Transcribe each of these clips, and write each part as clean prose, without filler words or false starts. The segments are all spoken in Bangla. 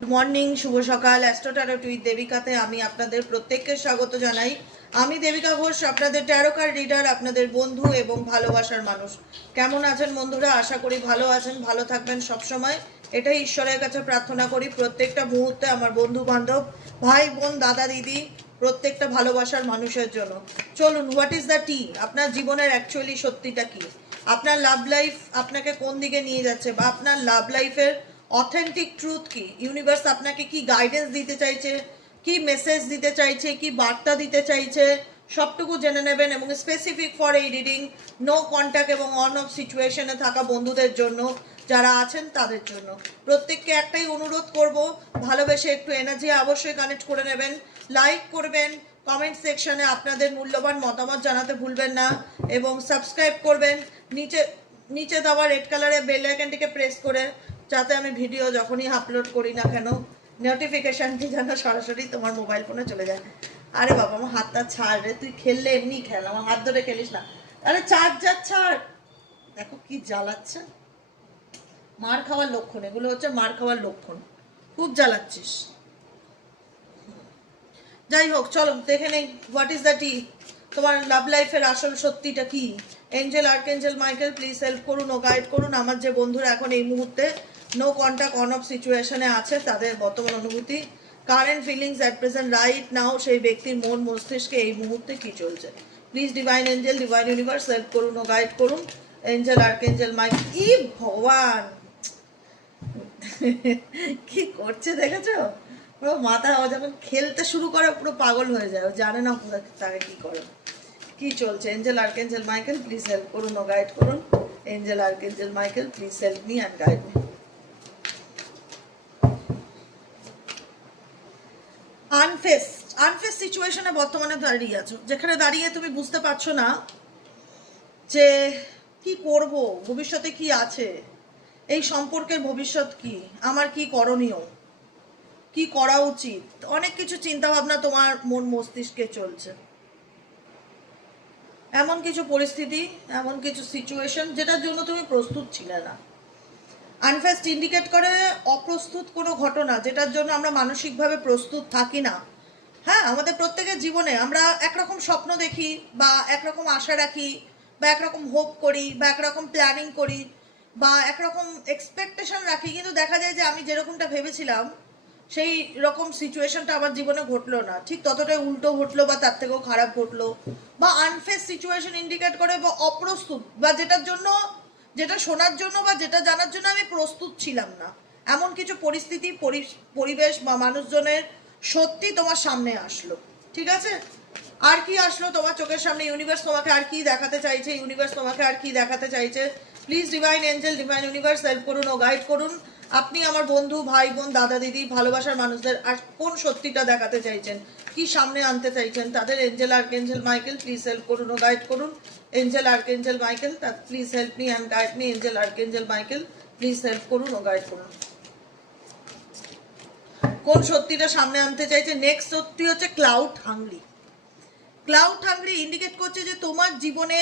গুড মর্নিং, শুভ সকাল। অ্যাস্ট্রো ট্যারো উইথ দেবিকাতে আমি আপনাদের প্রত্যেককে স্বাগত জানাই। আমি দেবিকা ঘোষ, আপনাদের ট্যারো কার্ড রিডার, আপনাদের বন্ধু এবং ভালোবাসার মানুষ। কেমন আছেন বন্ধুরা? আশা করি ভালো আছেন, ভালো থাকবেন সবসময়, এটাই ঈশ্বরের কাছে প্রার্থনা করি। প্রত্যেকটা মুহূর্তে আমার বন্ধু বান্ধব, ভাই বোন, দাদা দিদি, প্রত্যেকটা ভালোবাসার মানুষের জন্য। চলুন, হোয়াট ইজ দ্য টি? আপনার জীবনের অ্যাকচুয়ালি সত্যিটা কি? আপনার লাভ লাইফ আপনাকে কোন দিকে নিয়ে যাচ্ছে, বা আপনার লাভ লাইফের অথেন্টিক ট্রুথ কি? ইউনিভার্স আপনাকে কি গাইডেন্স দিতে চাইছে, কি মেসেজ দিতে চাইছে, কি বার্তা দিতে চাইছে, সবটুকু জেনে নেবেন। এবং স্পেসিফিক ফর এই রিডিং, নো কন্ট্যাক্ট এবং অন অফ সিচুয়েশনে থাকা বন্ধুদের জন্য, যারা আছেন তাদের জন্য। প্রত্যেককে একটাই অনুরোধ করব, ভালোবেসে একটু এনার্জি অবশ্যই কানেক্ট করে নেবেন, লাইক করবেন, কমেন্ট সেকশনে আপনাদের মূল্যবান মতামত জানাতে ভুলবেন না, এবং সাবস্ক্রাইব করবেন নিচে নিচে দেওয়া রেড কালারের বেল আইকনটিকে প্রেস করে, যাতে আমি ভিডিও যখনই আপলোড করি না কেন নোটিফিকেশানটি যেন সরাসরি তোমার মোবাইল ফোনে চলে যায়। আরে বাবা, আমার হাতটা ছাড় রে, তুই খেললে এমনি খেল, আমার হাত ধরে খেলিস না। আরে চার্জার ছাড়, দেখো কি জ্বালাচ্ছে। মার খাওয়ার লক্ষণ এগুলো, হচ্ছে মার খাওয়ার লক্ষণ। খুব জ্বালাচ্ছিস। যাই হোক, চলো দেখে নেই হোয়াট ইজ দ্য টি। তোমার লাভ লাইফের আসল সত্যিটা কি? Angel, archangel Michael, please help করুন ও গাইড করুন আমার যে বন্ধুরা এখন এই মুহূর্তে নো কন্ট্যাক্ট অন অফ সিচুয়েশনে আছে, তাদের বর্তমান অনুভূতি, current feelings at present right now, সেই ব্যক্তির মন মস্তিষ্কে এই মুহূর্তে কি চলছে। Please divine angel, divine universe help করুন ও গাইড করুন। Angel, archangel Michael. ই ভগবান, কি করছে দেখেছো? পুরো মাথা, ও যখন খেলতে শুরু করে পুরো পাগল হয়ে যায়, ও জানে না তাকে কি করে। কি চলছে? Angel, archangel Michael, please help করুন ও গাইড করুন। Angel, archangel Michael, please help me and guide me. আনফেস সিচুয়েশনে বর্তমানে দাঁড়িয়ে আছো, যেখানে দাঁড়িয়ে তুমি বুঝতে পারছো না যে কি করব, ভবিষ্যতে কি আছে, এই সম্পর্কের ভবিষ্যৎ কি, আমার কি করণীয়, কি করা উচিত, অনেক কিছু চিন্তা ভাবনা তোমার মন মস্তিষ্কে চলছে। এমন কিছু পরিস্থিতি, এমন কিছু সিচুয়েশন যেটার জন্য তুমি প্রস্তুত ছিলে না। আনফেস্ট ইন্ডিকেট করে অপ্রস্তুত কোনো ঘটনা, যেটার জন্য আমরা মানসিকভাবে প্রস্তুত থাকি না। হ্যাঁ, আমাদের প্রত্যেকের জীবনে আমরা একরকম স্বপ্ন দেখি, বা একরকম আশা রাখি, বা একরকম হোপ করি, বা একরকম প্ল্যানিং করি, বা একরকম এক্সপেকটেশন রাখি, কিন্তু দেখা যায় যে আমি যেরকমটা ভেবেছিলাম সেই রকম সিচুয়েশনটা আমার জীবনে ঘটলো না, ঠিক ততটাই উল্টো ঘটলো, বা তার থেকেও খারাপ ঘটলো। বা আনফেস সিচুয়েশন ইন্ডিকেট করে বা অপ্রস্তুত, বা যেটার জন্য, যেটা শোনার জন্য বা যেটা জানার জন্য আমি প্রস্তুত ছিলাম না, এমন কিছু পরিস্থিতি, পরিবেশ বা মানুষজনের সত্যি তোমার সামনে আসলো। ঠিক আছে, আর কি আসলো তোমার চোখের সামনে? ইউনিভার্স তোমাকে আর কি দেখাতে চাইছে? ইউনিভার্স তোমাকে আর কি দেখাতে চাইছে? Please divine angel, divine universe help করুন ও গাইড করুন। আপনি আমার বন্ধু, ভাই বোন, দাদা দিদি, ভালোবাসার মানুষদের আর কোন সত্যিটা দেখাতে চাইছেন, কি সামনে আনতে চাইছেন, তাদের angel, archangel Michael, please help করুন ও গাইড করুন। Angel, archangel Michael, please help me and guide me. Angel, archangel Michael, please help করুন ও গাইড করুন। কোন সত্যিটা সামনে আনতে চাইছে? নেক্সট সত্যি হচ্ছে cloud hungry. Cloud hungry indicate করছে যে তোমার জীবনে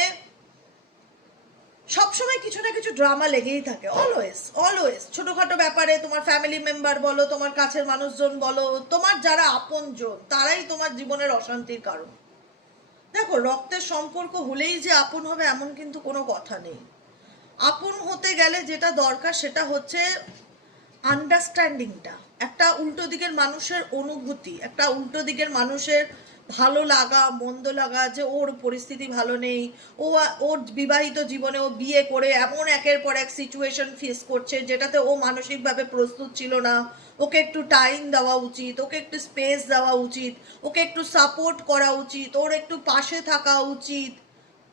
সবসময় কিছু না কিছু ড্রামা লেগেই থাকে, অলওয়েজ অলওয়েজ। ছোটোখাটো ব্যাপারে তোমার ফ্যামিলি মেম্বার বলো, তোমার কাছের মানুষজন বলো, তোমার যারা আপনজন, তারাই তোমার জীবনের অশান্তির কারণ। দেখো, রক্তের সম্পর্ক হলেই যে আপন হবে এমন কিন্তু কোনো কথা নেই। আপন হতে গেলে যেটা দরকার সেটা হচ্ছে আন্ডারস্ট্যান্ডিংটা, একটা উল্টো দিকের মানুষের অনুভূতি, একটা উল্টো দিকের মানুষের ভালো লাগা মন্দ লাগা, যে ওর পরিস্থিতি ভালো নেই, ওর বিবাহিত জীবনে ও বিয়ে করে এমন একের পর এক সিচুয়েশন ফেস করছে যেটাতে ও মানসিকভাবে প্রস্তুত ছিল না। ওকে একটু টাইম দেওয়া উচিত, ওকে একটু স্পেস দেওয়া উচিত, ওকে একটু সাপোর্ট করা উচিত, ওর একটু পাশে থাকা উচিত।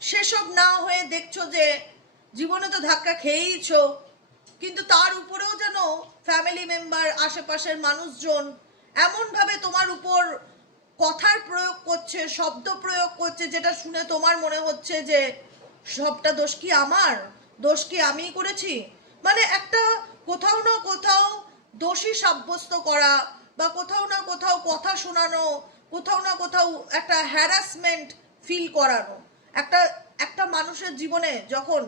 সেসব না হয়ে দেখছো যে জীবনে তো ধাক্কা খেয়েইছো, কিন্তু তার উপরেও যেন ফ্যামিলি মেম্বার, আশেপাশের মানুষজন এমনভাবে তোমার উপর কথার প্রয়োগ করছে, শব্দ প্রয়োগ করছে, যেটা শুনে তোমার মনে হচ্ছে যে সবটা দোষ কি আমার, দোষ কি আমিই করেছি। মানে একটা কোথাও না কোথাও দোষী সাব্যস্ত করা, বা কোথাও না কোথাও কথা শোনানো, কোথাও না কোথাও একটা হ্যারাসমেন্ট ফিল করানো। একটা একটা মানুষের জীবনে যখন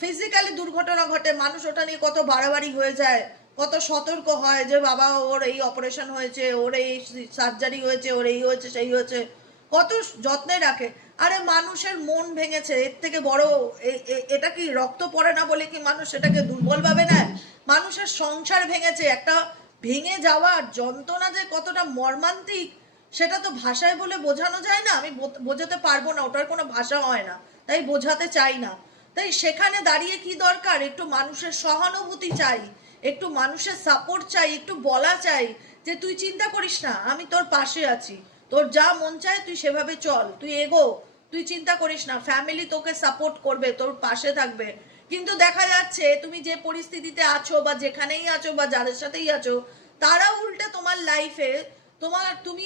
ফিজিক্যালি দুর্ঘটনা ঘটে, মানুষ ওটা নিয়ে কত বাড়াবাড়ি হয়ে যায়, কত সতর্ক হয় যে বাবা ওর এই অপারেশন হয়েছে, ওর এই সার্জারি হয়েছে, ওর এই হয়েছে সেই হয়েছে, কত যত্নে রাখে। আরে মানুষের মন ভেঙেছে, এর থেকে বড় এটা কি? রক্ত পড়ে না বলে কি মানুষ সেটাকে দুর্বল ভাবে নেয়? মানুষের সংসার ভেঙেছে, একটা ভেঙে যাওয়ার যন্ত্রণা যে কতটা মর্মান্তিক সেটা তো ভাষায় বলে বোঝানো যায় না। আমি বোঝাতে পারবো না, ওটার কোনো ভাষা হয় না, তাই বোঝাতে চাই না। তাই সেখানে দাঁড়িয়ে কি দরকার? একটু মানুষের সহানুভূতি চাই, একটু মানুষের সাপোর্ট চাই, একটু বলা চাই যে তুই চিন্তা করিস না, আমি তোর পাশে আছি, তোর যা মন চায় তুই সেভাবে চল, তুই এগো, তুই চিন্তা করিস না, ফ্যামিলি তোকে সাপোর্ট করবে, তোর পাশে থাকবে। কিন্তু দেখা যাচ্ছে তুমি যে পরিস্থিতিতে আছো বা যেখানেই আছো বা যাদের সাথেই আছো, তারা উল্টে তোমার লাইফে তুমি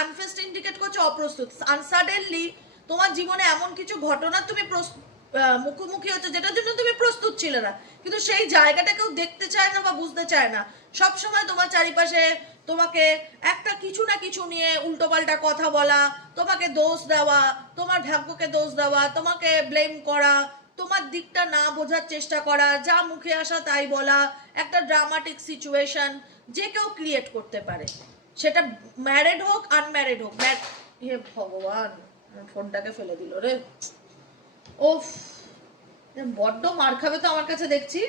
আনফেস্ট ইন্ডিকেট করছো অপ্রস্তুত। আনসাডেনলি তোমার জীবনে এমন কিছু ঘটনা তুমি মুখোমুখি হচ্ছে যেটার জন্য তুমি প্রস্তুত ছিলে না, কিন্তু সেই জায়গাটা কেউ দেখতে চায় না বা বুঝতে চায় না। সব সময় তোমার চারিপাশে তোমাকে একটা কিছু না কিছু নিয়ে উল্টোপাল্টা কথা বলা, তোমাকে দোষ দেওয়া, তোমার ভাগ্যকে দোষ দেওয়া, তোমাকে ব্লেম করা, তোমার দিকটা না বোঝার চেষ্টা করা, যা মুখে আসা তাই বলা, একটা ড্রামাটিক সিচুয়েশন যে কেউ ক্রিয়েট করতে পারে, সেটা ম্যারিড হোক আনম্যারিড হোক। হে ভগবান, ফোনটাকে ফেলে দিল রে। ওফ, বড্ড মার খাবে তো আমার কাছে দেখছি।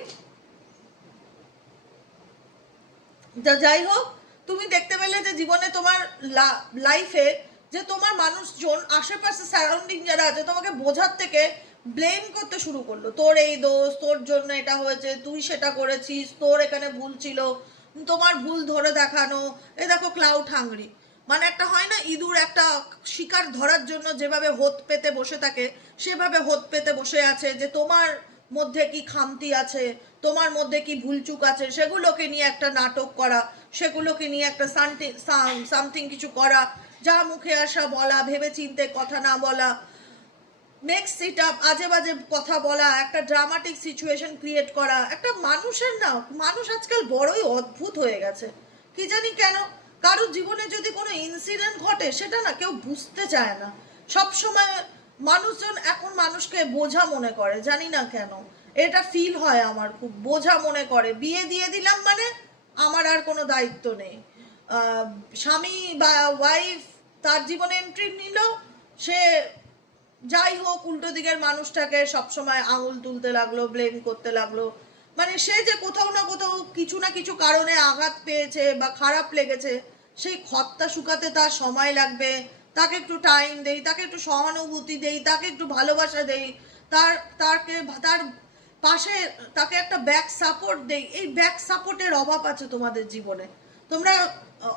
যাই হোক, তুমি দেখতে পেলে যে জীবনে তোমার লাইফে যে তোমার মানুষজন আশেপাশে সারাউন্ডিং যারা আছে তোমাকে বোঝার থেকে ব্লেম করতে শুরু করলো, তোর এই দোষ, তোর জন্য এটা হয়েছে, তুই সেটা করেছিস, তোর এখানে ভুল ছিল, তোমার ভুল ধরে দেখানো। এই দেখো ক্লাউড হাংরি, মানে একটা হয় না ইঁদুর একটা শিকার ধরার জন্য যেভাবে হোত পেতে বসে থাকে, সেভাবে হোত পেতে বসে আছে যে তোমার মধ্যে কি খামতি আছে, তোমার মধ্যে কি ভুলচুক আছে, সেগুলোকে নিয়ে একটা নাটক করা, সেগুলোকে নিয়ে একটা সামথিং কিছু করা, যা মুখে আসা বলা, ভেবে চিনতে কথা না বলা, নেক্সট ইট আপ, আজে বাজে কথা বলা, একটা ড্রামাটিক সিচুয়েশন ক্রিয়েট করা। একটা মানুষের না, মানুষ আজকাল বড়ই অদ্ভুত হয়ে গেছে, কি জানি কেন। কারোর জীবনে যদি কোনো ইনসিডেন্ট ঘটে সেটা না কেউ বুঝতে চায় না, সব সময় মানুষজন এখন মানুষকে বোঝা মনে করে, জানি না কেন এটা ফিল হয় আমার, খুব বোঝা মনে করে। বিয়ে দিয়ে দিলাম মানে আমার আর কোনো দায়িত্ব নেই। স্বামী বা ওয়াইফ তার জীবনে এন্ট্রি নিল, সে যাই হোক উল্টো দিকের মানুষটাকে সবসময় আঙুল তুলতে লাগলো, ব্লেম করতে লাগলো। মানে সে যে কোথাও না কোথাও কিছু না কিছু কারণে আঘাত পেয়েছে বা খারাপ লেগেছে, সেই ক্ষতটা শুকাতে তার সময় লাগবে। তাকে একটু টাইম দেই, তাকে একটু সহানুভূতি দেই, তাকে একটু ভালোবাসা দেই, তার পাশে তাকে একটা ব্যাক সাপোর্ট দেই। এই ব্যাক সাপোর্টের অভাব আছে তোমাদের জীবনে। তোমরা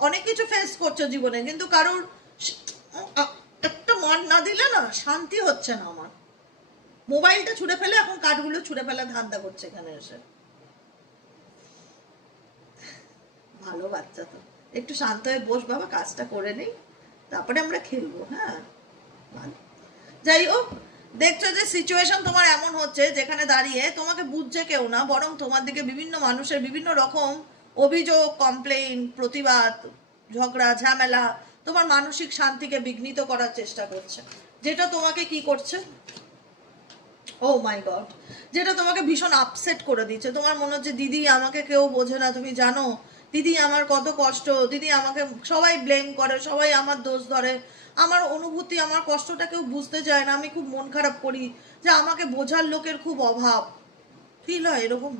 অনেক কিছু ফেস করছো জীবনে, কিন্তু কারোর একটা মন না দিলে না শান্তি হচ্ছে না আমার। মোবাইলটা ছুঁড়ে ফেলে এখন কাঠগুলো ছুঁড়ে ফেলা ধান্দা করছে এখানে এসে। ভালো বাচ্চা তো, একটু শান্ত হয়ে বস বাবা, কাজটা করে নেই, তারপরে আমরা খেলবো। হ্যাঁ ভালো। যাই হোক, দেখছো যে সিচুয়েশন তোমার এমন হচ্ছে যেখানে দাঁড়িয়ে তোমাকে বুঝছে কেউ না, বরং তোমার দিকে বিভিন্ন মানুষের বিভিন্ন রকম অভিযোগ, কমপ্লেইন, প্রতিবাদ, ঝগড়া ঝামেলা তোমার মানসিক শান্তিকে বিঘ্নিত করার চেষ্টা করছে। যেটা তোমাকে কি করছে, ও মাই গড, যেটা তোমাকে ভীষণ আপসেট করে দিচ্ছে। তোমার মনে হচ্ছে দিদি আমাকে কেউ বোঝে না, তুমি জানো দিদি আমার কত কষ্ট, দিদি আমাকে সবাই ব্লেম করে, সবাই আমার দোষ ধরে, আমার অনুভূতি আমার কষ্টটা কেউ বুঝতে চায় না, আমি খুব মন খারাপ করি যে আমাকে বোঝার লোকের খুব অভাব। ফিল হয় এরকম?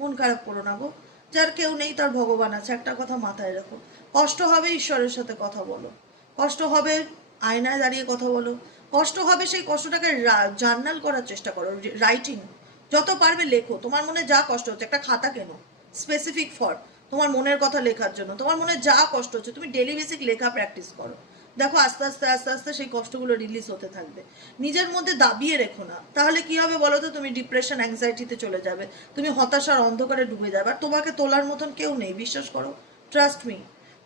মন খারাপ করো না গো, যার কেউ নেই তার ভগবান আছে, একটা কথা মাথায় রাখো। কষ্ট হবে ঈশ্বরের সাথে কথা বলো, কষ্ট হবে আয়নায় দাঁড়িয়ে কথা বলো, কষ্ট হবে সেই কষ্টটাকে জার্নাল করার চেষ্টা করো, রাইটিং যত পারবে লেখো। তোমার মনে যা কষ্ট হচ্ছে একটা খাতা কেনো স্পেসিফিক ফর তোমার মনের কথা লেখার জন্য। তোমার মনে যা কষ্ট হচ্ছে তুমি ডেলি বেসিক লেখা প্র্যাকটিস করো, দেখো আস্তে আস্তে আস্তে আস্তে সেই কষ্টগুলো রিলিজ হতে থাকবে। নিজের মধ্যে দাবিয়ে রেখো না, তাহলে কি হবে বলো তো, তুমি ডিপ্রেশন অ্যাংজাইটিতে চলে যাবে, তুমি হতাশার অন্ধকারে ডুবে যাবে, আর তোমাকে তোলার মতন কেউ নেই, বিশ্বাস করো, ট্রাস্ট মি।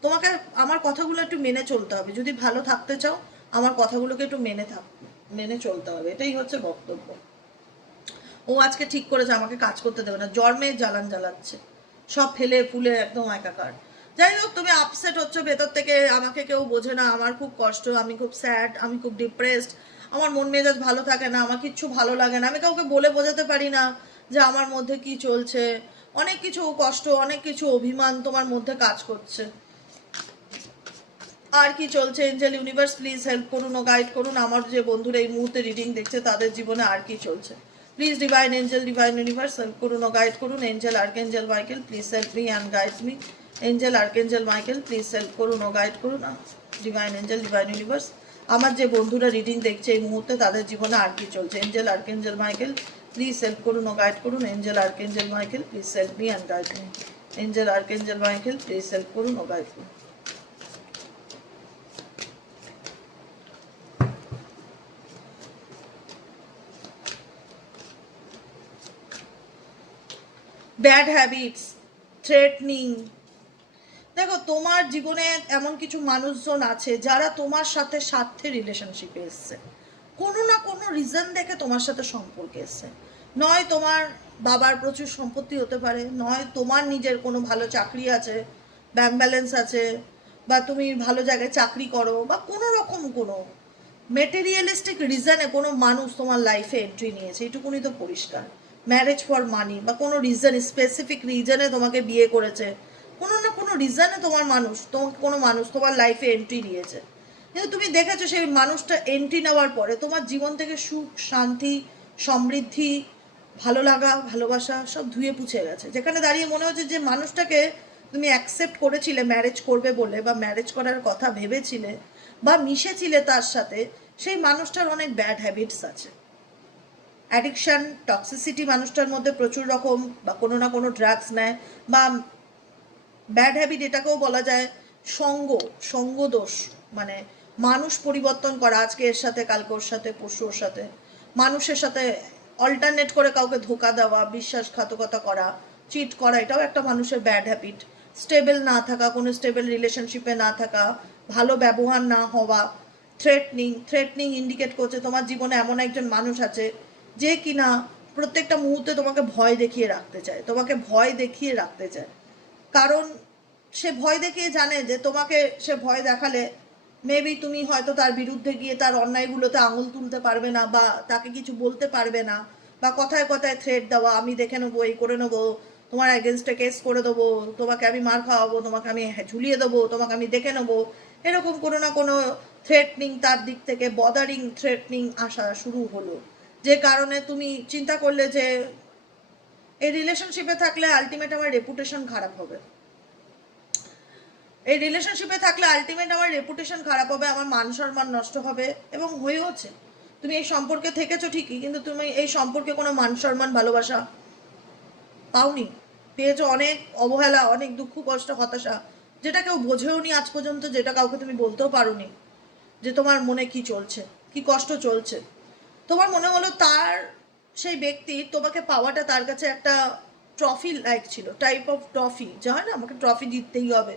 তোমাকে আমার কথাগুলো একটু মেনে চলতে হবে, যদি ভালো থাকতে চাও আমার কথাগুলোকে একটু মেনে চলতে হবে, এটাই হচ্ছে বক্তব্য। ও আজকে ঠিক করেছে আমাকে কাজ করতে দেবে না, জন্মে জ্বালান জ্বালাচ্ছে, সব ফেলে ফুলে একদম একাকার। যাই হোক, তুমি আপসেট হচ্ছে ভেতর থেকে, আমাকে কেউ বোঝে না, আমার খুব কষ্ট, আমি খুব স্যাড, আমি খুব ডিপ্রেসড, আমার মন মেজাজ ভালো থাকে না, আমার কিচ্ছু ভালো লাগে না, আমি কাউকে বলে বোঝাতে পারি না যে আমার মধ্যে কি চলছে। অনেক কিছু কষ্ট, অনেক কিছু অভিমান তোমার মধ্যে কাজ করছে। আর কি চলছে? এঞ্জেল ইউনিভার্স প্লিজ হেল্প করুন ও গাইড করুন আমার যে বন্ধুরা এই মুহূর্তে রিডিং দেখছে তাদের জীবনে আর কি চলছে। Please divine angel, divine universe help করুন ও গাইড করুন। Angel archangel Michael please help me and guide me. Angel archangel Michael please help করুন ও গাইড করুন। ডিভাইন এঞ্জেল, ডিভাইন ইউনিভার্স আমার যে বন্ধুরা রিডিং দেখছে এই মুহূর্তে তাদের জীবনে আর কি চলছে। Angel archangel Michael please help করুন ও গাইড করুন। Angel archangel Michael please help me and guide me. Angel archangel Michael please help করুন ও গাইড করুন। Bad habits, threatening. দেখো তোমার জীবনে এমন কিছু মানুষজন আছে যারা তোমার সাথে স্বার্থে রিলেশনশিপে এসছে, কোনো না কোনো রিজন দেখে তোমার সাথে সম্পর্কে এসছে। নয় তোমার বাবার প্রচুর সম্পত্তি হতে পারে, নয় তোমার নিজের কোনো ভালো চাকরি আছে, ব্যাংক ব্যালেন্স আছে, বা তুমি ভালো জায়গায় চাকরি করো, বা কোনো রকম কোনো মেটেরিয়ালিস্টিক রিজনে কোনো মানুষ তোমার লাইফে এন্ট্রি নিয়েছে, এইটুকুনি তো পরিষ্কার। ম্যারেজ ফর মানি বা কোনো রিজন, স্পেসিফিক রিজনে তোমাকে বিয়ে করেছে, কোনো না কোনো রিজনে তোমার মানুষ তোমার লাইফে এন্ট্রি নিয়েছে। কিন্তু তুমি দেখেছো সেই মানুষটা এন্ট্রি নেওয়ার পরে তোমার জীবন থেকে সুখ, শান্তি, সমৃদ্ধি, ভালো লাগা, ভালোবাসা সব ধুয়ে পুছে গেছে। যেখানে দাঁড়িয়ে মনে হচ্ছে যে মানুষটাকে তুমি অ্যাকসেপ্ট করেছিলে ম্যারেজ করবে বলে, বা ম্যারেজ করার কথা ভেবেছিলে বা মিশেছিলে তার সাথে, সেই মানুষটার অনেক ব্যাড হ্যাবিটস আছে। অ্যাডিকশান, টক্সিসিটি মানুষটার মধ্যে প্রচুর রকম, বা কোনো না কোনো ড্রাগস নেয়, বা ব্যাড হ্যাবিট এটাকেও বলা যায় সঙ্গদোষ, মানে মানুষ পরিবর্তন করা, আজকে এর সাথে কালকে ওর সাথে, পরশু ওর সাথে, মানুষের সাথে অল্টারনেট করে কাউকে ধোকা দেওয়া, বিশ্বাসঘাতকতা করা, চিট করা, এটাও একটা মানুষের ব্যাড হ্যাবিট। স্টেবল না থাকা, কোনো স্টেবল রিলেশনশিপে না থাকা, ভালো ব্যবহার না হওয়া, থ্রেটনিং ইন্ডিকেট করছে তোমার জীবনে এমন একজন মানুষ আছে যে কিনা প্রত্যেকটা মুহূর্তে তোমাকে ভয় দেখিয়ে রাখতে চায়, তোমাকে ভয় দেখিয়ে রাখতে চায়। কারণ সে ভয় দেখিয়ে জানে যে তোমাকে সে ভয় দেখালে মেবি তুমি হয়তো তার বিরুদ্ধে গিয়ে তার অন্যায়গুলোতে আঙুল তুলতে পারবে না, বা তাকে কিছু বলতে পারবে না, বা কথায় কথায় থ্রেট দেওয়া, আমি দেখে নেবো, এই করে নেবো, তোমার এগেনস্টে কেস করে দেবো, তোমাকে আমি মার খাওয়াবো, তোমাকে আমি ঝুলিয়ে দেবো, তোমাকে আমি দেখে নেবো, এরকম কোনো না কোনো থ্রেটনিং তার দিক থেকে, বদারিং থ্রেটনিং আসা শুরু হলো। যে কারণে তুমি চিন্তা করলে যে এই রিলেশনশিপে থাকলে আলটিমেট আমার রেপুটেশন খারাপ হবে, এই রিলেশনশিপে থাকলে আলটিমেট আমার রেপুটেশন খারাপ হবে, আমার মান সম্মান নষ্ট হবে, এবং হয়েওছে। তুমি এই সম্পর্কে থেকেছো ঠিকই, কিন্তু তুমি এই সম্পর্কে কোনো মান সম্মান, ভালোবাসা পাওনি, পেয়েছো অনেক অবহেলা, অনেক দুঃখ, কষ্ট, হতাশা, যেটা কেউ বোঝেও নি আজ পর্যন্ত, যেটা কাউকে তুমি বলতেও পারোনি যে তোমার মনে কি চলছে, কি কষ্ট চলছে। তোমার মনে হলো তার, সেই ব্যক্তি তোমাকে পাওয়াটা তার কাছে একটা ট্রফি লাইক ছিল, টাইপ অফ ট্রফি, যা হয় না, আমাকে ট্রফি জিততেই হবে,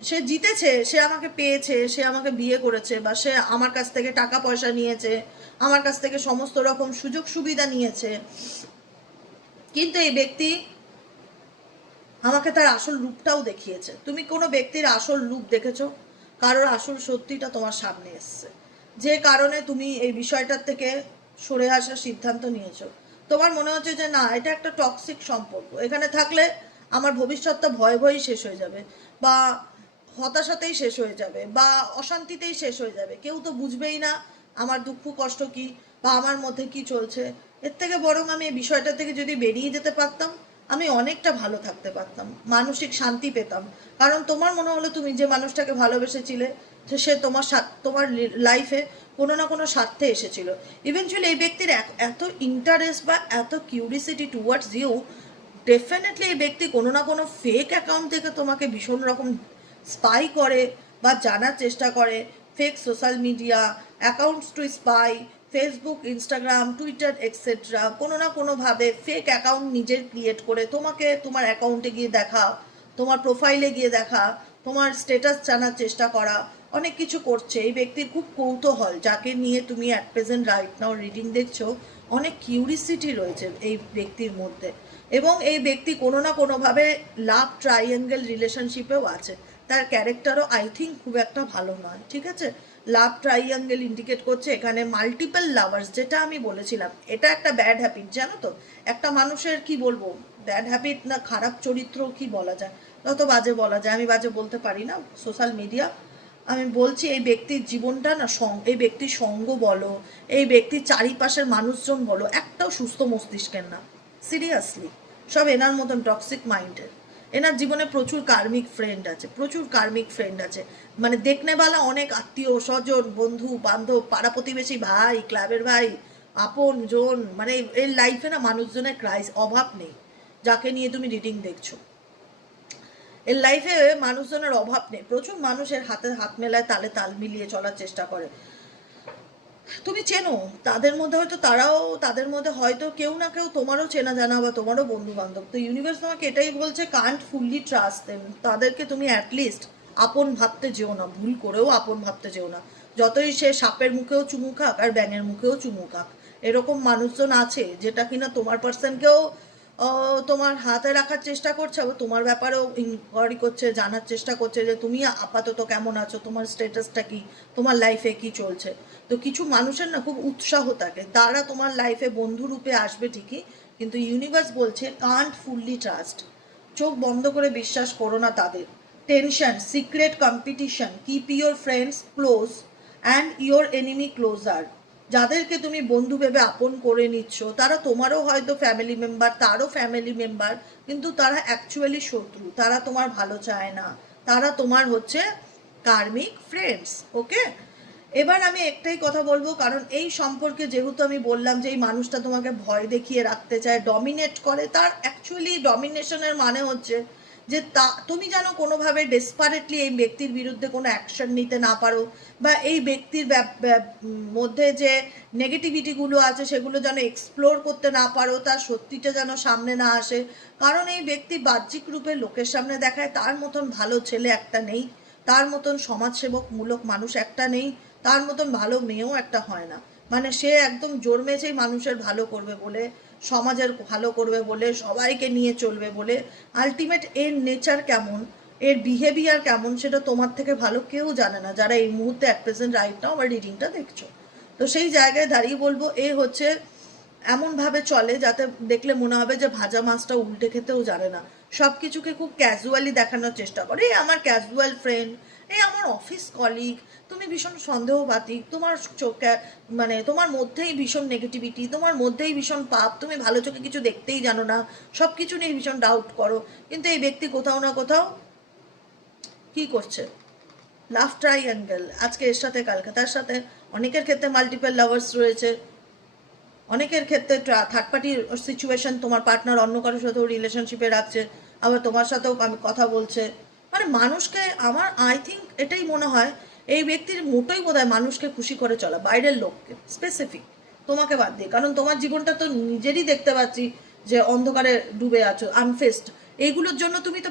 সে জিতেছে, সে আমাকে পেয়েছে, সে আমাকে বিয়ে করেছে, বা সে আমার কাছ থেকে টাকা পয়সা নিয়েছে, আমার কাছ থেকে সমস্ত রকম সুযোগ সুবিধা নিয়েছে। কিন্তু এই ব্যক্তি আমাকে তার আসল রূপটাও দেখিয়েছে। তুমি কোনো ব্যক্তির আসল রূপ দেখেছো, কারোর আসল সত্যিটা তোমার সামনে এসছে, যে কারণে তুমি এই বিষয়টার থেকে সরে আসার সিদ্ধান্ত নিয়েছো। তোমার মনে হচ্ছে যে না, এটা একটা টক্সিক সম্পর্ক, এখানে থাকলে আমার ভবিষ্যৎটা ভয়ে ভয়েই শেষ হয়ে যাবে, বা হতাশাতেই শেষ হয়ে যাবে, বা অশান্তিতেই শেষ হয়ে যাবে, কেউ তো বুঝবেই না আমার দুঃখ কষ্ট কি, বা আমার মধ্যে কি চলছে। এর থেকে বরং আমি এই বিষয়টা থেকে যদি বেরিয়ে যেতে পারতাম, আমি অনেকটা ভালো থাকতে পারতাম, মানসিক শান্তি পেতাম। কারণ তোমার মনে হলো তুমি যে মানুষটাকে ভালোবেসেছিলে সে তোমার লাইফে কোনো না কোনো স্বার্থে এসেছিল। ইভেনচুয়ালি এই ব্যক্তির এত ইন্টারেস্ট বা এত কিউরিসিটি টুয়ার্ডস ইউ, ডেফিনেটলি এই ব্যক্তি কোনো না কোনো ফেক অ্যাকাউন্ট থেকে তোমাকে ভীষণ রকম স্পাই করে বা জানার চেষ্টা করে। Fake social media accounts two spy, Facebook, Instagram, Twitter etcetera, কোনো না কোনোভাবে ফেক অ্যাকাউন্ট নিজের ক্রিয়েট করে তোমাকে তোমার অ্যাকাউন্টে গিয়ে দেখা, তোমার প্রোফাইলে গিয়ে দেখা, তোমার স্ট্যাটাস জানার চেষ্টা করা, অনেক কিছু করছে। এই ব্যক্তির খুব কৌতূহল, যাকে নিয়ে তুমি at present right now reading দেখছো, অনেক কিউরিসিটি রয়েছে এই ব্যক্তির মধ্যে, এবং এই ব্যক্তি কোনো না কোনোভাবে লাভ ট্রাইঅ্যাঙ্গেল রিলেশনশিপেও আছে। তার ক্যারেক্টারও আই থিঙ্ক খুব একটা ভালো নয়, ঠিক আছে। লাভ ট্রাইঅ্যাঙ্গেল ইন্ডিকেট করছে এখানে মাল্টিপল লাভার্স, যেটা আমি বলেছিলাম, এটা একটা ব্যাড হ্যাবিট, জানো তো। একটা মানুষের কি বলবো, ব্যাড হ্যাবিট না খারাপ চরিত্র কি বলা যায়, যত বাজে বলা যায়, আমি বাজে বলতে পারি না, সোশ্যাল মিডিয়া। আমি বলছি এই ব্যক্তির জীবনটা না, এই ব্যক্তির সঙ্গ বলো, এই ব্যক্তির চারিপাশের মানুষজন বলো, একটাও সুস্থ মস্তিষ্কের না, সিরিয়াসলি। সব এনার মতন টক্সিক মাইন্ডের। এনার জীবনে প্রচুর কার্মিক ফ্রেন্ড আছে, প্রচুর কার্মিক ফ্রেন্ড আছে, মানে দেখনেওয়ালা অনেক আত্মীয় স্বজন, বন্ধু বান্ধব, পাড়া প্রতিবেশী, ভাই, ক্লাবের ভাই, আপন জন, মানে এর লাইফে না মানুষজনের অভাব নেই। যাকে নিয়ে তুমি রিডিং দেখছো, এর লাইফে মানুষজনের অভাব নেই। প্রচুর মানুষের হাতে হাত মেলায়, তালে তাল মিলিয়ে চলার চেষ্টা করে। তুমি চেনো তাদের মধ্যে, হয়তো তারাও, তাদের মধ্যে হয়তো কেউ না কেউ তোমারও চেনা জানা বা তোমারও বন্ধু বান্ধব। তো ইউনিভার্স তোমাকে এটাই বলছে, কান্ট ফুললি ট্রাস্ট দেম। তাদেরকে তুমি অ্যাটলিস্ট আপন ভাবতে যেও না, ভুল করেও আপন ভাবতে যেও না। যতই সে সাপের মুখেও চুমু খাক আর ব্যাঙের মুখেও চুমু খাক, এরকম মানুষজন আছে যেটা কিনা তোমার পার্সনকেও তোমার হাতে রাখার চেষ্টা করছে, আবার তোমার ব্যাপারেও ইনকোয়ারি করছে, জানার চেষ্টা করছে যে তুমি আপাতত কেমন আছো, তোমার স্ট্যাটাসটা কি, তোমার লাইফে কি চলছে। তো কিছু মানুষের না খুব উৎসাহ থাকে, তারা তোমার লাইফে বন্ধু রূপে আসবে ঠিকই, কিন্তু ইউনিভার্স বলছে কান্ট ফুললি ট্রাস্ট। চোখ বন্ধ করে বিশ্বাস করো না তাদের। Tension, secret competition, keep your friends close and your enemy closer. যাদেরকে তুমি বন্ধু ভেবে আপন করে নিচ্ছ, তারা তোমারও হয়তো ফ্যামিলি মেম্বার, তারও ফ্যামিলি মেম্বার, কিন্তু তারা অ্যাকচুয়ালি শত্রু, তারা তোমার ভালো চায় না, তারা তোমার হচ্ছে কার্মিক ফ্রেন্ডস। ওকে, এবার আমি একটাই কথা বলবো, কারণ এই সম্পর্কে যেহেতু আমি বললাম যে এই মানুষটা তোমাকে ভয় দেখিয়ে রাখতে চায়, ডমিনেট করে, তার অ্যাকচুয়ালি ডমিনেশনের মানে হচ্ছে যে তুমি যেন কোনোভাবে ডেসপারেটলি এই ব্যক্তির বিরুদ্ধে কোনো অ্যাকশন নিতে না পারো, বা এই ব্যক্তির মধ্যে যে নেগেটিভিটিগুলো আছে সেগুলো যেন এক্সপ্লোর করতে না পারো, তার সত্যিটা যেন সামনে না আসে। কারণ এই ব্যক্তি বাহ্যিক রূপে লোকের সামনে দেখায় তার মতন ভালো ছেলে একটা নেই, তার মতন সমাজসেবকমূলক মানুষ একটা নেই, তার মতন ভালো মেয়েও একটা হয় না। মানে সে একদম জন্মেছেই মানুষের ভালো করবে বলে, সমাজের ভালো করবে বলে, সবাইকে নিয়ে চলবে বলে। আলটিমেট এর নেচার কেমন, এর বিহেভিয়ার কেমন, সেটা তোমার থেকে ভালো কেউ জানে না, যারা এই মুহূর্তে অ্যাট প্রেজেন্ট রাইট নাও আমার রিডিংটা দেখছো। তো সেই জায়গায় দাঁড়িয়ে বলবো, এ হচ্ছে এমনভাবে চলে যাতে দেখলে মনে হবে যে ভাজা মাছটা উল্টে খেতেও জানে না, সব কিছুকে খুব ক্যাজুয়ালি দেখানোর চেষ্টা করে। এই আমার ক্যাজুয়াল ফ্রেন্ড, এই আমার অফিস কলিগ, তুমি ভীষণ সন্দেহবাদী, তোমার চোখে মানে তোমার মধ্যেই ভীষণ নেগেটিভিটি, তোমার মধ্যেই ভীষণ পাপ, তুমি ভালো চোখে কিছু দেখতেই জানো না, সব কিছু নিয়ে ভীষণ ডাউট করো। কিন্তু এই ব্যক্তি কোথাও না কোথাও কি করছে, লাভ ট্রাইঅ্যাঙ্গেল, আজকে এর সাথে কালকে তার সাথে। অনেকের ক্ষেত্রে মাল্টিপল লাভার্স রয়েছে, অনেকের ক্ষেত্রে থার্ড পার্টির সিচুয়েশন, তোমার পার্টনার অন্য কারোর সাথেও রিলেশনশিপে রাখছে, আবার তোমার সাথেও আমি কথা বলছে। মানে মানুষকে, আমার আই থিঙ্ক এটাই মনে হয় এই ব্যক্তির মোটোই বোধহয় মানুষকে খুশি করে চলা, বাইরের লোককে স্পেসিফিক, তোমাকে বাদ দিয়ে। কারণ তোমার জীবনটা তো নিজেরই দেখতে পাচ্ছি যে অন্ধকারে ডুবে আছো, আনফেসড। এইগুলোর জন্য তুমি তো,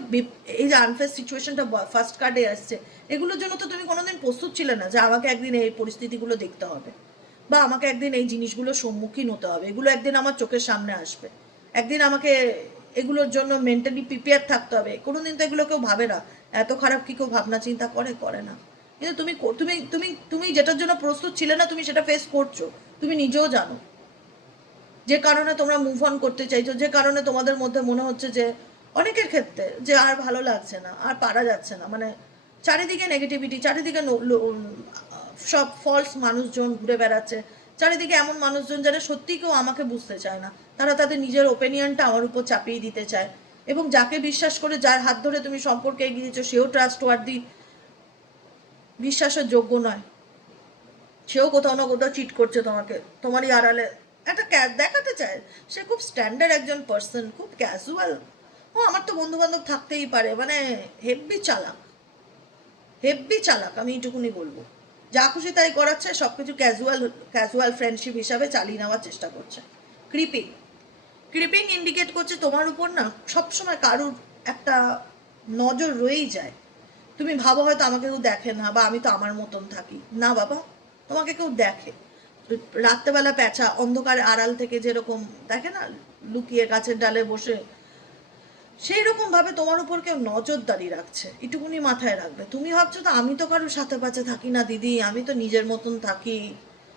এই যে আনফেসড সিচুয়েশনটা ফার্স্ট কার্ডে আসছে, এগুলোর জন্য তো তুমি কোনোদিন প্রস্তুত ছিলে না যে আমাকে একদিন এই পরিস্থিতিগুলো দেখতে হবে, বা আমাকে একদিন এই জিনিসগুলোর সম্মুখীন হতে হবে, এগুলো একদিন আমার চোখের সামনে আসবে, একদিন আমাকে এগুলোর জন্য মেন্টালি প্রিপেয়ার থাকতে হবে। কোনোদিন তো এগুলো কেউ ভাবে না, এত খারাপ কি কেউ ভাবনা চিন্তা করে না। কিন্তু তুমি তুমি তুমি তুমি যেটার জন্য প্রস্তুত ছিলে না, তুমি সেটা ফেস করছো, তুমি নিজেও জানো। যে কারণে তোমরা মুভ অন করতে চাইছো, যে কারণে তোমাদের মধ্যে মনে হচ্ছে যে অনেকের ক্ষেত্রে যে আর ভালো লাগছে না, আর পারা যাচ্ছে না, মানে চারিদিকে নেগেটিভিটি, চারিদিকে সব ফলস মানুষজন ঘুরে বেড়াচ্ছে, চারিদিকে এমন মানুষজন যারা সত্যি কেউ আমাকে বুঝতে চায় না, তারা তাদের নিজের ওপিনিয়নটা আমার উপর চাপিয়ে দিতে চায়, এবং যাকে বিশ্বাস করে, যার হাত ধরে তুমি সম্পর্কে এগিয়ে দিচ্ছ, সেও ট্রাস্টওয়ার্দি, বিশ্বাসের যোগ্য নয়, সেও কোথাও না কোথাও চিট করছে তোমাকে, তোমারই আড়ালে একটা দেখাতে চায় সে খুব স্ট্যান্ডার্ড একজন পার্সন, খুব ক্যাজুয়াল। ও আমার তো বন্ধু বান্ধব থাকতেই পারে, মানে হেব্বি চালাক, হেব্বি চালাক, আমি এইটুকুনি বলবো। যা খুশি তাই করাচ্ছে, সব কিছু ক্যাজুয়াল ফ্রেন্ডশিপ হিসাবে চালিয়ে নেওয়ার চেষ্টা করছে। ক্রিপিং, ক্রিপিং ইন্ডিকেট করছে তোমার উপর না সবসময় কারুর একটা নজর রয়েই যায়। তুমি ভাবো হয়তো আমাকে কেউ দেখে না, বা আমি তো আমার মতন থাকি না, বাবা তোমাকে কেউ দেখে। রাত্রেবেলা প্যাঁচা অন্ধকারে আড়াল থেকে যেরকম দেখে না, লুকিয়ে গাছের ডালে বসে, সেই রকম ভাবে তোমার উপর কেউ নজরদারি রাখছে, এটুকুনি মাথায় রাখবে। তুমি ভাবছো তো আমি তো কারোর সাথে পাশে থাকি না দিদি, আমি তো নিজের মতন থাকি,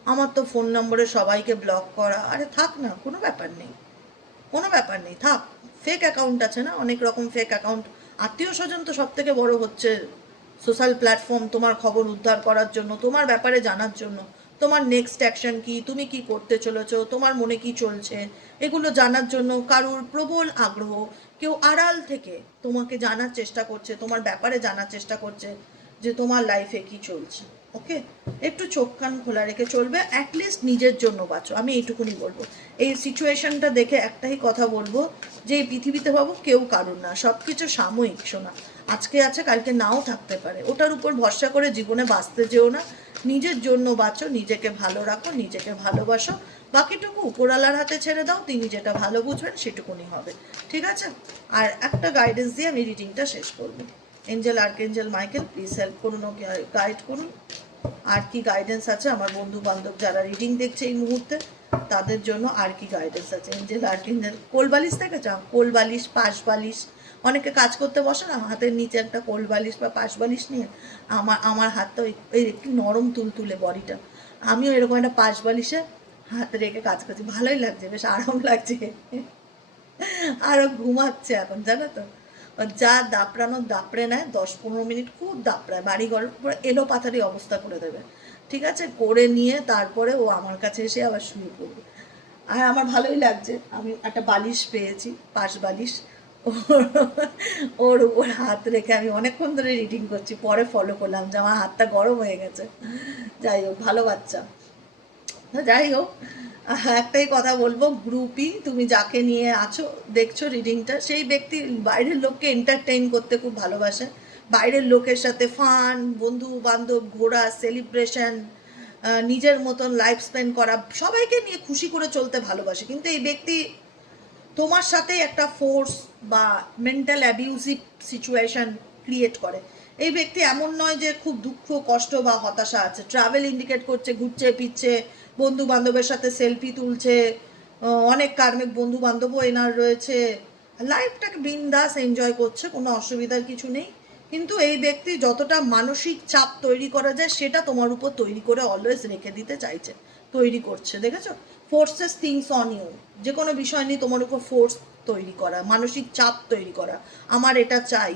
আমার তো ফোন নম্বরে সবাইকে ব্লক করা। আরে থাক না, কোনো ব্যাপার নেই, কোনো ব্যাপার নেই, থাক, ফেক অ্যাকাউন্ট আছে না, অনেক রকম ফেক অ্যাকাউন্ট। আত্মীয় স্বজন তো সব থেকে বড় হচ্ছে সোশ্যাল প্ল্যাটফর্ম, তোমার খবর উদ্ধার করার জন্য, তোমার ব্যাপারে জানার জন্য, তোমার নেক্সট অ্যাকশন কি, তুমি কি করতে চলেছো, তোমার মনে কি চলছে, এগুলো জানার জন্য কারোর প্রবল আগ্রহ। কেউ আড়াল থেকে তোমাকে জানার চেষ্টা করছে, তোমার ব্যাপারে জানার চেষ্টা করছে যে তোমার লাইফে কি চলছে। ওকে, একটু চোখ কান খোলা রেখে চলবে, অ্যাটলিস্ট নিজের জন্য বাঁচো, আমি এইটুকুনি বলবো। এই সিচুয়েশনটা দেখে একটাই কথা বলবো, যে এই পৃথিবীতে পাবো কেউ কারণ না, সব কিছু সাময়িক। শোনা, আজকে আছে কালকে নাও থাকতে পারে, ওটার উপর ভরসা করে জীবনে বাঁচতে যেও না। নিজের জন্য বাঁচো, নিজেকে ভালো রাখো, নিজেকে ভালোবাসো, বাকিটুকু উপরওয়ালার হাতে ছেড়ে দাও, তিনি যেটা ভালো বুঝবেন সেটুকুনি হবে, ঠিক আছে? আর একটা গাইডেন্স দিয়ে আমি রিডিংটা শেষ করবো। Angel archangel Michael please help করুন, ওকে গাইড করুন। আর কি গাইডেন্স আছে আমার বন্ধু বান্ধব যারা রিডিং দেখছে এই মুহূর্তে, তাদের জন্য আর কি গাইডেন্স আছে? এঞ্জেল আর্কএঞ্জেল, কোলবালিশ দেখেছ? কোলবালিশ, পাশ বালিশ, অনেকে কাজ করতে বসে না, হাতের নিচে একটা কোলবালিশ বা পাশ বালিশ নিয়ে, আমার হাতটা ওই একটু নরম তুলতুলে বডিটা, আমিও এরকম একটা পাশ বালিশে হাত রেখে কাজ করছি, ভালোই লাগছে, বেশ আরাম লাগছে। আরও ঘুমাচ্ছে এখন, জানো তো, যা দাপড়ানো দাপড়ে নেয়, 10-15 মিনিট খুব দাপড়ায়, বাড়ি ঘর পুরো এলো পাথারি অবস্থা করে দেবে, ঠিক আছে? করে নিয়ে তারপরে ও আমার কাছে এসে আবার শুয়ে পড়বে। আর আমার ভালোই লাগছে, আমি একটা বালিশ পেয়েছি, পাশ বালিশ, ওর উপর হাত রেখে আমি অনেকক্ষণ ধরে রিডিং করছি, পরে ফলো করলাম যে আমার হাতটা গরম হয়ে গেছে। যাই হোক, ভালো বাচ্চা। যাই হোক, একটাই কথা বলবো, গ্রুপই তুমি যাকে নিয়ে আছো দেখছো রিডিংটা, সেই ব্যক্তি বাইরের লোককে এন্টারটেইন করতে খুব ভালোবাসে, বাইরের লোকের সাথে ফান, বন্ধু বান্ধব, ঘোরা, সেলিব্রেশন, নিজের মতন লাইফ স্পেন্ড করা, সবাইকে নিয়ে খুশি করে চলতে ভালোবাসে। কিন্তু এই ব্যক্তি তোমার সাথে একটা ফোর্স বা মেন্টাল অ্যাবিউজিভ সিচুয়েশন ক্রিয়েট করে। এই ব্যক্তি এমন নয় যে খুব দুঃখ কষ্ট বা হতাশা আছে, ট্রাভেল ইন্ডিকেট করছে, ঘুরছে ফিরছে, বন্ধু বান্ধবের সাথে সেলফি তুলছে, অনেক কার্মিক বন্ধু বান্ধবও এনার রয়েছে, লাইফটাকে বিন্দাস এনজয় করছে, কোনো অসুবিধার কিছু নেই। কিন্তু এই ব্যক্তি যতটা মানসিক চাপ তৈরি করা যায় সেটা তোমার উপর তৈরি করে অলওয়েজ রেখে দিতে চাইছে, তৈরি করছে, দেখেছো? ফোর্সেস থিংস অন ইউ, যে কোনো বিষয় নিয়ে তোমার উপর ফোর্স তৈরি করা, মানসিক চাপ তৈরি করা, আমার এটা চাই,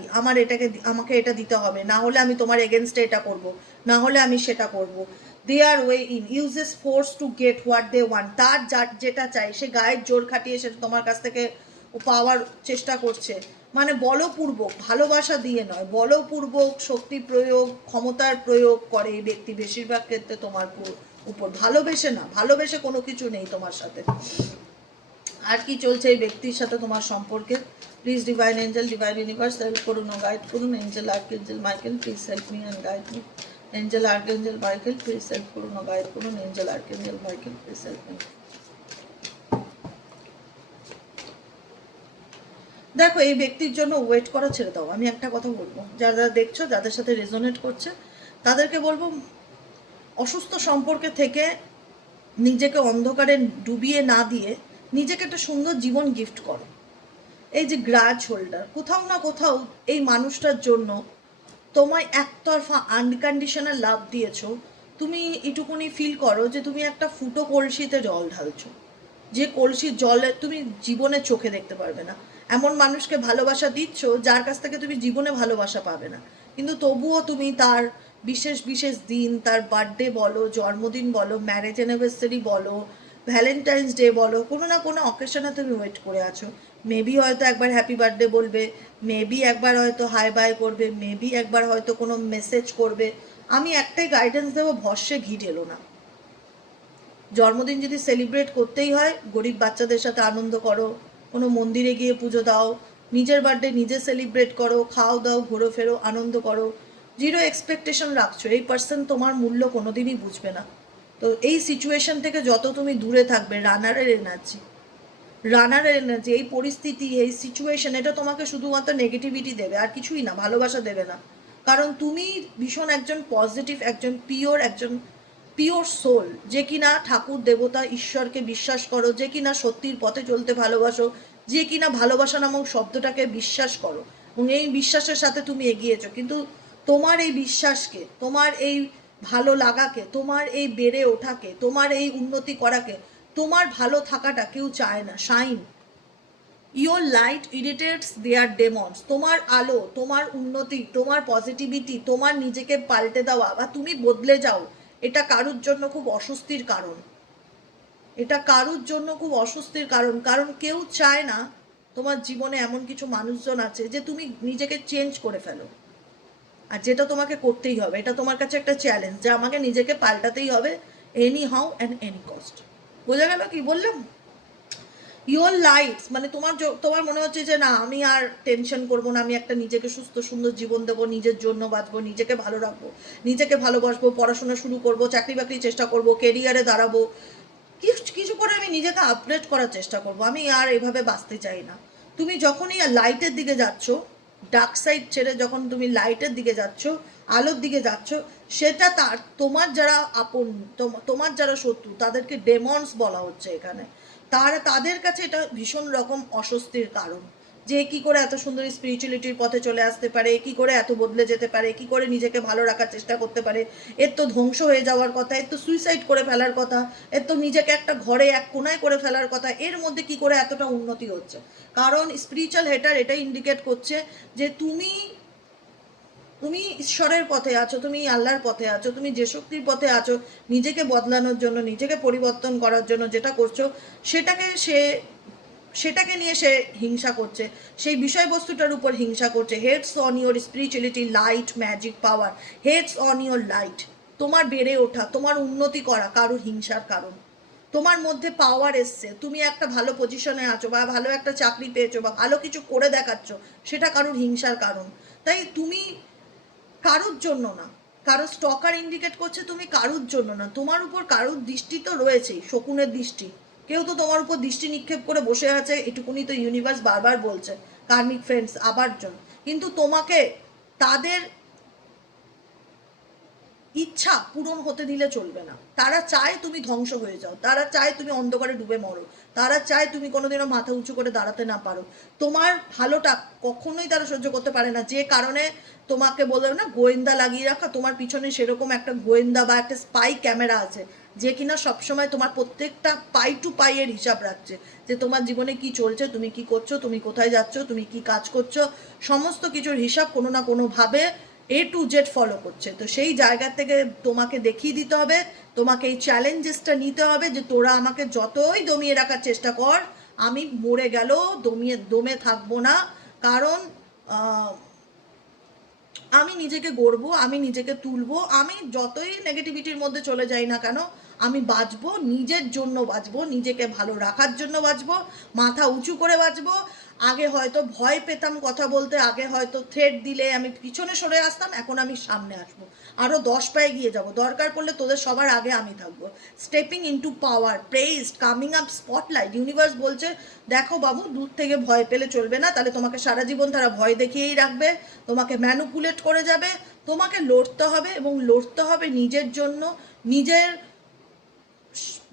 আমাকে এটা দিতে হবে, না হলে আমি তোমার এগেনস্টে এটা করব, না হলে আমি সেটা করব। They are way in uses force to get what they want, তার যেটা চাই সে গায়ের জোর খাটিয়ে সেটা তোমার কাছ থেকে পাওয়ার চেষ্টা করছে, মানে বলপূর্বক, ভালোবাসা দিয়ে নয়, বলপূর্বক শক্তি প্রয়োগ, ক্ষমতার প্রয়োগ করে এই ব্যক্তি বেশিরভাগ ক্ষেত্রে তোমার উপর, ভালোবেসে না, ভালোবেসে কোনো কিছু নেই তোমার সাথে। আর কি চলছে এই ব্যক্তির সাথে তোমার সম্পর্কে? Please divine angel, divine universe help করুন ও গাইড করুন। Angel archangel Michael please help me and guide me. Angel archangel Michael please help করুন ও গাইড করুন। Angel archangel Michael please help me. দেখো, এই ব্যক্তির জন্য ওয়েট করা ছেড়ে দাও। আমি একটা কথা বলবো, যারা দেখছো, যাদের সাথে রেজোনেট করছে, তাদেরকে বলবো, অসুস্থ সম্পর্কে থেকে নিজেকে অন্ধকারে ডুবিয়ে না দিয়ে নিজেকে একটা সুন্দর জীবন গিফট করো। এই যে গ্রাজ হোল্ডার, কোথাও না কোথাও এই মানুষটার জন্য তোমায় একতরফা আনকন্ডিশনাল লাভ দিয়েছো, তুমি এটুকুনি ফিল করো যে তুমি একটা ফুটো কলসিতে জল ঢালছো, যে কলসির জলে তুমি জীবনে চোখে দেখতে পারবে না। এমন মানুষকে ভালোবাসা দিচ্ছ যার কাছ থেকে তুমি জীবনে ভালোবাসা পাবে না, কিন্তু তবুও তুমি তার বিশেষ বিশেষ দিন, তার বার্থডে বলো, জন্মদিন বলো, ম্যারেজ অ্যানিভার্সারি বলো, ভ্যালেন্টাইন্স ডে বলো, কোনো না কোনো অকেশনে তুমি ওয়েট করে আছো। মেবি হয়তো একবার হ্যাপি বার্থডে বলবে, মেবি একবার হয়তো হাই বাই করবে, মেবি একবার হয়তো কোনো মেসেজ করবে। আমি একটাই গাইডেন্স দেবো, ভরসে ঘি ঢেলো না। জন্মদিন যদি সেলিব্রেট করতেই হয়, গরিব বাচ্চাদের সাথে আনন্দ করো, কোনো মন্দিরে গিয়ে পুজো দাও, নিজের বার্থডে নিজে সেলিব্রেট করো, খাও দাও, ঘোরো ফেরো, আনন্দ করো। জিরো এক্সপেকটেশন রাখছো, এই পার্সন তোমার মূল্য কোনোদিনই বুঝবে না। তো এই সিচুয়েশন থেকে যত তুমি দূরে থাকবে, রানারের এনার্জি, এই পরিস্থিতি, এই সিচুয়েশন, এটা তোমাকে শুধুমাত্র নেগেটিভিটি দেবে, আর কিছুই না, ভালোবাসা দেবে না। কারণ তুমি ভীষণ একজন পজিটিভ, একজন পিওর সোল, যে কিনা ঠাকুর দেবতা ঈশ্বরকে বিশ্বাস করো, যে কিনা সত্যির পথে চলতে ভালোবাসো, যে কিনা ভালোবাসা নামক শব্দটাকে বিশ্বাস করো, এবং এই বিশ্বাসের সাথে তুমি এগিয়েছো। কিন্তু তোমার এই বিশ্বাসকে, তোমার এই ভালো লাগাকে, তোমার এই বেড়ে ওঠাকে, তোমার এই উন্নতি করাকে, তোমার ভালো থাকাটা কেউ চায় না। Shine, your light irritates their demons. তোমার আলো, তোমার উন্নতি, তোমার পজিটিভিটি, তোমার নিজেকে পাল্টে দেওয়া বা তুমি বদলে যাও, এটা কারুর জন্য খুব অস্বস্তির কারণ। এটা কারুর জন্য খুব অস্বস্তির কারণ, কারণ কেউ চায় না তোমার জীবনে এমন কিছু মানুষজন আছে যে তুমি নিজেকে চেঞ্জ করে ফেলো। আর যেটা তোমাকে করতেই হবে, এটা তোমার কাছে একটা চ্যালেঞ্জ যে আমাকে নিজেকে পাল্টাতেই হবে, any how and any cost. বোঝা গেল কি বললাম? ইয়োর লাইটস মানে তোমার মনে হচ্ছে যে না, আমি আর টেনশন করবো না, আমি একটা নিজেকে সুস্থ সুন্দর জীবন দেবো, নিজের জন্য বাঁচবো, নিজেকে ভালো রাখবো, নিজেকে ভালোবাসবো, পড়াশোনা শুরু করবো, চাকরি বাকরি চেষ্টা করবো, কেরিয়ারে দাঁড়াবো, কিছু কিছু করে আমি নিজেকে আপডেট করার চেষ্টা করবো, আমি আর এভাবে বাঁচতে চাই না। তুমি যখনই লাইটের দিকে যাচ্ছ, ডার্ক সাইড ছেড়ে যখন তুমি লাইটের দিকে যাচ্ছ, আলোর দিকে যাচ্ছ, সেটা তোমার যারা আপন, তোমার যারা শত্রু, তাদেরকে ডেমন্স বলা হচ্ছে এখানে। তাদের কাছে এটা ভীষণ রকম অস্বস্তির কারণ যে কি করে এত সুন্দর স্পিরিচুয়ালিটির পথে চলে আসতে পারে, কি করে এত বদলে যেতে পারে, কি করে নিজেকে ভালো রাখার চেষ্টা করতে পারে, এর তো ধ্বংস হয়ে যাওয়ার কথা, এর তো সুইসাইড করে ফেলার কথা, এর তো নিজেকে একটা ঘরে এক কোনায় করে ফেলার কথা, এর মধ্যে কি করে এতটা উন্নতি হচ্ছে? কারণ স্পিরিচুয়াল হেটার এটা ইন্ডিকেট করছে যে তুমি তুমি ঈশ্বরের পথে আছো, তুমি আল্লাহর পথে আছো, তুমি যে শক্তির পথে আছো নিজেকে বদলানোর জন্য, নিজেকে পরিবর্তন করার জন্য যেটা করছো, সেটাকে নিয়ে সে হিংসা করছে, সেই বিষয়বস্তুটার উপর হিংসা করছে। Heads on your spirituality, light, magic, power, heads on your light. তোমার বেড়ে ওঠা, তোমার উন্নতি করা কারোর হিংসার কারণ। তোমার মধ্যে পাওয়ার এসছে, তুমি একটা ভালো পজিশনে আছো বা ভালো একটা চাকরি পেয়েছো বা ভালো কিছু করে দেখাচ্ছ, সেটা কারোর হিংসার কারণ। তাই তুমি কারুর জন্য না, কারো স্টকার ইন্ডিকেট করছে তুমি কারুর জন্য না, তোমার উপর কারুর দৃষ্টি তো রয়েছেই, শকুনের দৃষ্টি। কেউ তো তোমার উপর দৃষ্টি নিক্ষেপ করে বসে আছে, এটুকুনি তো ইউনিভার্স বারবার বলছে, কার্মিক ফ্রেন্ডস আবার জন। কিন্তু তোমাকে তাদের ইচ্ছা পূরণ হতে দিলে চলবে না। তারা চায় তুমি ধ্বংস হয়ে যাও, তারা চায় তুমি অন্ধকারে ডুবে মরো, তারা চায় তুমি কোনোদিনও মাথা উঁচু করে দাঁড়াতে না পারো। তোমার ভালোটা কখনোই তারা সহ্য করতে পারে না, যে কারণে তোমাকে বলে না গোয়েন্দা লাগিয়ে রাখা, তোমার পিছনে সেরকম একটা গোয়েন্দা বা একটা স্পাই ক্যামেরা আছে, যে কিনা সবসময় তোমার প্রত্যেকটা পাই টু পাইয়ের হিসাব রাখছে, যে তোমার জীবনে কি চলছে, তুমি কি করছো, তুমি কোথায় যাচ্ছ, তুমি কি কাজ করছো, সমস্ত কিছুর হিসাব কোনো না কোনোভাবে A to Z ফলো করছে। তো সেই জায়গা থেকে তোমাকে দেখিয়ে দিতে হবে, তোমাকে এই চ্যালেঞ্জেসটা নিতে হবে যে তোরা আমাকে যতই দমিয়ে রাখার চেষ্টা কর, আমি মরে গেলেও দমে থাকবো না। কারণ আমি নিজেকে গড়বো, আমি নিজেকে তুলবো, আমি যতই নেগেটিভিটির মধ্যে চলে যাই না কেন, আমি বাঁচবো, নিজের জন্য বাঁচবো, নিজেকে ভালো রাখার জন্য বাঁচবো, মাথা উঁচু করে বাঁচবো। আগে হয়তো ভয় পেতাম কথা বলতে, আগে হয়তো থ্রেট দিলে আমি পিছনে সরে আসতাম, এখন আমি সামনে আসবো, আরও 10 পায়ে গিয়ে যাব, দরকার পড়লে তোদের সবার আগে আমি থাকবো। Stepping into power, praised, coming up spotlight. Universe বলছে দেখো বাবু, দূর থেকে ভয় পেলে চলবে না, তাহলে তোমাকে সারা জীবন তারা ভয় দেখিয়েই রাখবে, তোমাকে ম্যানুপুলেট করে যাবে। তোমাকে লড়তে হবে, এবং লড়তে হবে নিজের জন্য, নিজের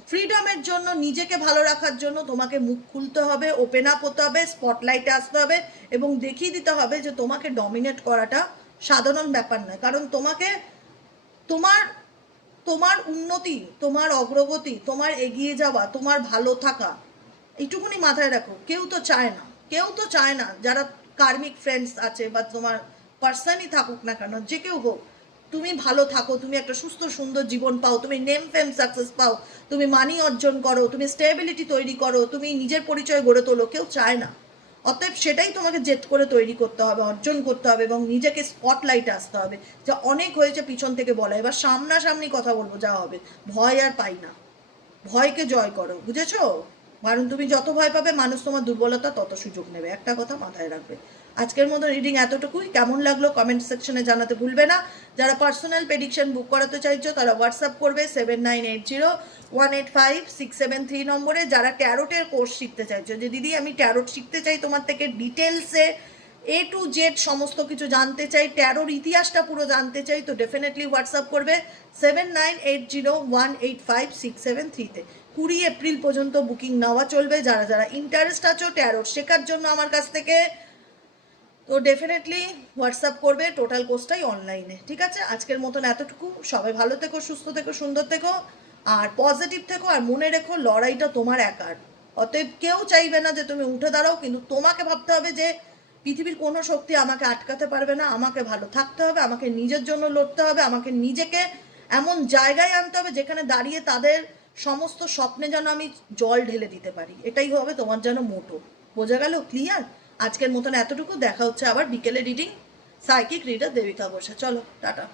ফ্রিডমের জন্য, নিজেকে ভালো রাখার জন্য। তোমাকে মুখ খুলতে হবে, ওপেন আপ হতে হবে, স্পটলাইটে আসতে হবে, এবং দেখিয়ে দিতে হবে যে তোমাকে ডমিনেট করাটা সাধারণ ব্যাপার নয়। কারণ তোমাকে তোমার তোমার উন্নতি, তোমার অগ্রগতি, তোমার এগিয়ে যাওয়া, তোমার ভালো থাকা, এইটুকুনি মাথায় রাখো। কেউ তো চায় না, কেউ তো চায় না, যারা কার্মিক ফ্রেন্ডস আছে বা তোমার পার্সনই থাকুক না কেন, যে কেউ হোক, তুমি ভালো থাকো, তুমি একটা সুস্থ সুন্দর জীবন পাও, তুমি নেম ফেম সাকসেস পাও, তুমি মানি অর্জন করো, তুমি স্টেবিলিটি তৈরি করো, তুমি নিজের পরিচয় গড়ে তোলো, কেউ চায় না। অতএব সেটাই তোমাকে জেদ করে তৈরি করতে হবে, অর্জন করতে হবে, এবং নিজেকে স্পটলাইটে আসতে হবে। যা অনেক হয়েছে পিছন থেকে বলা, এবার সামনাসামনি কথা বলবো, যা হবে। ভয় আর পাই না, ভয়কে জয় করো, বুঝেছো? কারণ তুমি যত ভয় পাবে, মানুষ তোমার দুর্বলতা তত সুযোগ নেবে, একটা কথা মাথায় রাখবে। আজকের মতো রিডিং এতটুকুই। কেমন লাগলো কমেন্ট সেকশনে জানাতে ভুলবে না। যারা পার্সোনাল প্রেডিকশন বুক করাতে চাইছো তারা হোয়াটসঅ্যাপ করবে 7980185673 নম্বরে। যারা ট্যারোটের কোর্স শিখতে চাইছো, যে দিদি আমি ট্যারোট শিখতে চাই তোমার থেকে, ডিটেলসে A to Z সমস্ত কিছু জানতে চাই, ট্যারোর ইতিহাসটা পুরো জানতে চাই, তো ডেফিনেটলি হোয়াটসঅ্যাপ করবে 7980185673-তে। 20 এপ্রিল পর্যন্ত বুকিং নেওয়া চলবে। যারা যারা ইন্টারেস্ট আছো ট্যারোট শেখার জন্য আমার কাছ থেকে, তো ডেফিনেটলি হোয়াটসঅ্যাপ করবে। টোটাল কোর্সটাই অনলাইনে। ঠিক আছে, আজকের মতন এতটুকু। সবাই ভালো থেকো, সুস্থ থেকো, সুন্দর থেকো, আর পজিটিভ থেকো। আর মনে রেখো, লড়াইটা তোমার একার, অতএব কেউ চাইবে না যে তুমি উঠে দাঁড়াও, কিন্তু তোমাকে ভাবতে হবে যে পৃথিবীর কোনো শক্তি আমাকে আটকাতে পারবে না, আমাকে ভালো থাকতে হবে, আমাকে নিজের জন্য লড়তে হবে, আমাকে নিজেকে এমন জায়গায় আনতে হবে যেখানে দাঁড়িয়ে তাদের সমস্ত স্বপ্নে যেন আমি জল ঢেলে দিতে পারি। এটাই হবে তোমার যেন মোটো। বোঝা গেল? ক্লিয়ার? আজকের মতন এতটুকু। দেখা হচ্ছে আবার বিকেলে রিডিং সাইকিক রিডার দেবিকা ঘোষে। চলো টাটা।